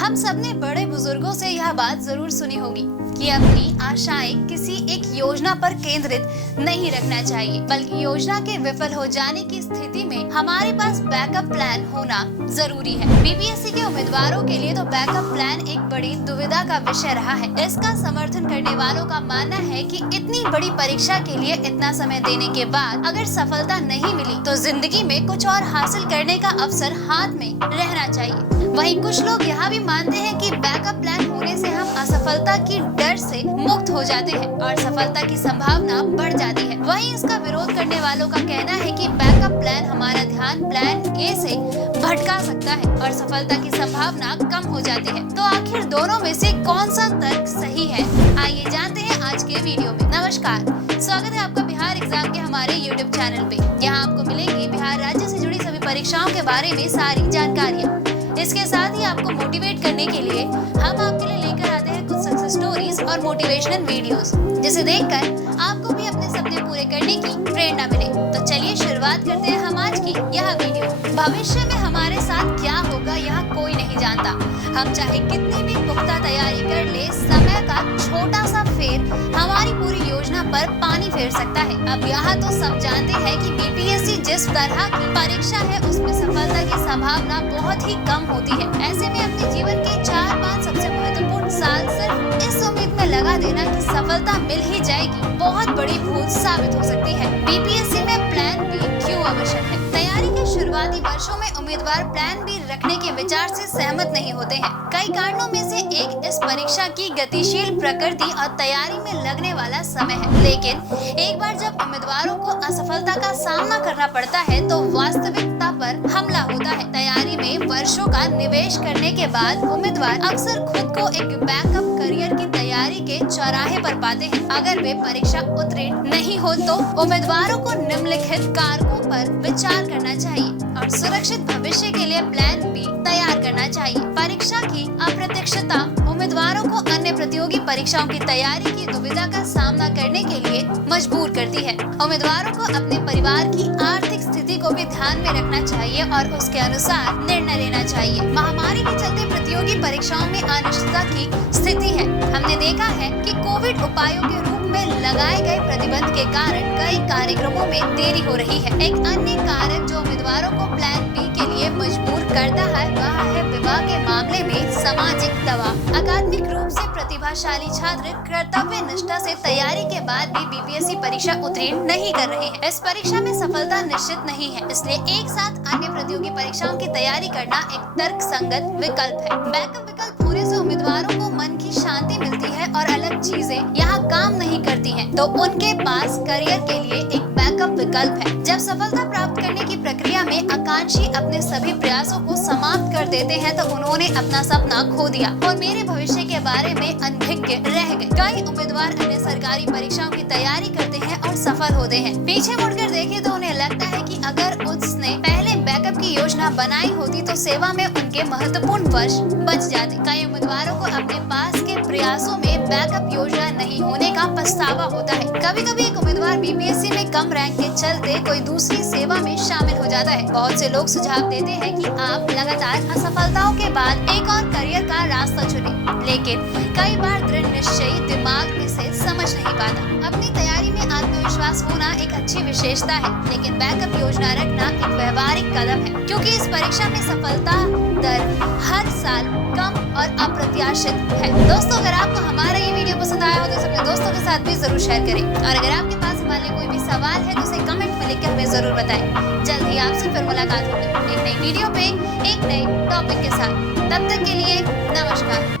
हम सबने बड़े बुजुर्गों से यह बात जरूर सुनी होगी कि अपनी आशाएं किसी एक योजना पर केंद्रित नहीं रखना चाहिए, बल्कि योजना के विफल हो जाने की स्थिति में हमारे पास बैकअप प्लान होना जरूरी है। बीपीएससी के उम्मीदवारों के लिए तो बैकअप प्लान एक बड़ी दुविधा का विषय रहा है। इसका समर्थन करने वालों का मानना है कि इतनी बड़ी परीक्षा के लिए इतना समय देने के बाद अगर सफलता नहीं मिली तो जिंदगी में कुछ और हासिल करने का अवसर हाथ में रहना चाहिए। वहीं कुछ लोग यह भी मानते हैं कि बैकअप प्लान होने से हम असफलता की डर से मुक्त हो जाते हैं और सफलता की संभावना बढ़ जाती है। वहीं इसका विरोध करने वालों का कहना है कि बैकअप प्लान हमारा ध्यान प्लान ए से भटका सकता है और सफलता की संभावना कम हो जाती है। तो आखिर दोनों में से कौन सा तर्क सही है, आइए जानते हैं आज के वीडियो में। नमस्कार, स्वागत है आपका बिहार एग्जाम के हमारे यूट्यूब चैनल पे। यहाँ आपको मिलेंगी बिहार राज्य से जुड़ी सभी परीक्षाओं के बारे में सारी जानकारियाँ। इसके साथ ही आपको मोटिवेट करने के लिए हम आपके लिए लेकर आते हैं कुछ सक्सेस स्टोरीज और मोटिवेशनल वीडियोस, जिसे देखकर आपको भी अपने सपने पूरे करने की प्रेरणा मिले। तो चलिए शुरुआत करते हैं हम आज की यह वीडियो। भविष्य में हमारे साथ क्या होगा यह कोई नहीं जानता। हम चाहे कितनी भी पुख्ता तैयारी कर ले, समय का छोटा सा फेर हमारी पूरी योजना पर पानी फेर सकता है। अब यहाँ तो सब जानते हैं कि बीपीएससी जिस तरह की परीक्षा है उसमें सफलता की संभावना बहुत ही कम होती है। ऐसे में अपने जीवन के 4-5 सबसे महत्वपूर्ण साल सिर्फ इस उम्मीद में लगा देना कि सफलता मिल ही जाएगी बहुत बड़ी भूल साबित हो सकती है। बीपीएससी में प्लान बी क्यों आवश्यक है? तैयारी के शुरुआती वर्षों में उम्मीदवार प्लान बी रखने के विचार से सहमत नहीं होते हैं। कई कारणों में से एक इस परीक्षा की गतिशील प्रकृति और तैयारी में लगने वाला समय है। लेकिन एक बार जब उम्मीदवारों को असफलता का सामना करना पड़ता है तो वास्तविकता पर हमला होता है। तैयारी में वर्षों का निवेश करने के बाद उम्मीदवार अक्सर खुद को एक बैकअप करियर की तैयारी के चौराहे पर पाते हैं। अगर वे परीक्षा उत्तीर्ण नहीं हो तो उम्मीदवारों को निम्नलिखित कारकों पर विचार करना चाहिए और सुरक्षित भविष्य के लिए प्लान बी तैयार करना चाहिए। परीक्षा की अप्रत्यक्षता उम्मीदवारों को अन्य प्रतियोगी परीक्षाओं की तैयारी की दुविधा का सामना करने के लिए मजबूर करती है। उम्मीदवारों को अपने परिवार की आर्थिक स्थिति को भी ध्यान में रखना चाहिए और उसके अनुसार निर्णय लेना चाहिए। महामारी के चलते प्रतियोगी परीक्षाओं में अनिश्चितता की स्थिति है। हमने देखा है कि कोविड उपायों के रूप में लगाए गए प्रतिबंध के कारण कई कार्यक्रमों में देरी हो रही है। एक अन्य कारक जो उम्मीदवारों को प्लान बी के लिए मजबूर करता है वह है विवाह के मामले में सामाजिक दबाव। अकादमिक रूप से प्रतिभाशाली छात्र कर्तव्य निष्ठा से तैयारी के बाद भी बीपीएससी परीक्षा उत्तीर्ण नहीं कर रहे हैं। इस परीक्षा में सफलता निश्चित नहीं है, इसलिए एक साथ अन्य प्रतियोगी परीक्षाओं की तैयारी करना एक तर्कसंगत विकल्प है। बैकअप विकल्प होने से उम्मीदवारों को मन की शांति मिलती है और अलग चीजें यहाँ काम नहीं करती हैं, तो उनके पास करियर के लिए एक बैकअप विकल्प है। जब सफलता प्राप्त करने की प्रक्रिया में आकांक्षी अपने सभी प्रयासों को समाप्त कर देते हैं तो उन्होंने अपना सपना खो दिया और मेरे भविष्य के बारे में अनभिज्ञ रह गए। कई उम्मीदवार अन्य सरकारी परीक्षाओं की तैयारी करते हैं और सफल होते हैं। पीछे मुड़कर देखें तो उन्हें लगता है कि अगर उसने पहले बैकअप की योजना बनाई होती तो सेवा में उनके महत्वपूर्ण वर्ष बच जाते। कई उम्मीदवारों को अपने पास के प्रयासों में बैकअप योजना नहीं होने का पछतावा होता है। कभी कभी एक उम्मीदवार बीपीएससी में कम रैंक के चलते कोई दूसरी सेवा में शामिल हो जाता है। बहुत से लोग सुझाव देते हैं कि आप लगातार असफलताओं के बाद एक और करियर का रास्ता चुनें, लेकिन कई बार दृढ़ निश्चयी दिमाग इसे समझ नहीं पाता। अपनी तैयारी में आत्मविश्वास होना एक अच्छी विशेषता है, लेकिन बैकअप योजना रखना एक व्यवहारिक कदम है, क्योंकि इस परीक्षा में सफलता दर हर साल कम और अप्रत्याशित है। दोस्तों, अगर आपको हमारा ये वीडियो पसंद आया हो तो अपने दोस्तों के साथ भी जरूर शेयर करें और अगर आपके पास हमारे लिए कोई भी सवाल है तो उसे कमेंट में लिखकर हमें जरूर बताएं। जल्द ही आपसे फिर मुलाकात होगी एक नई वीडियो पे एक नए टॉपिक के साथ। तब तक के लिए नमस्कार।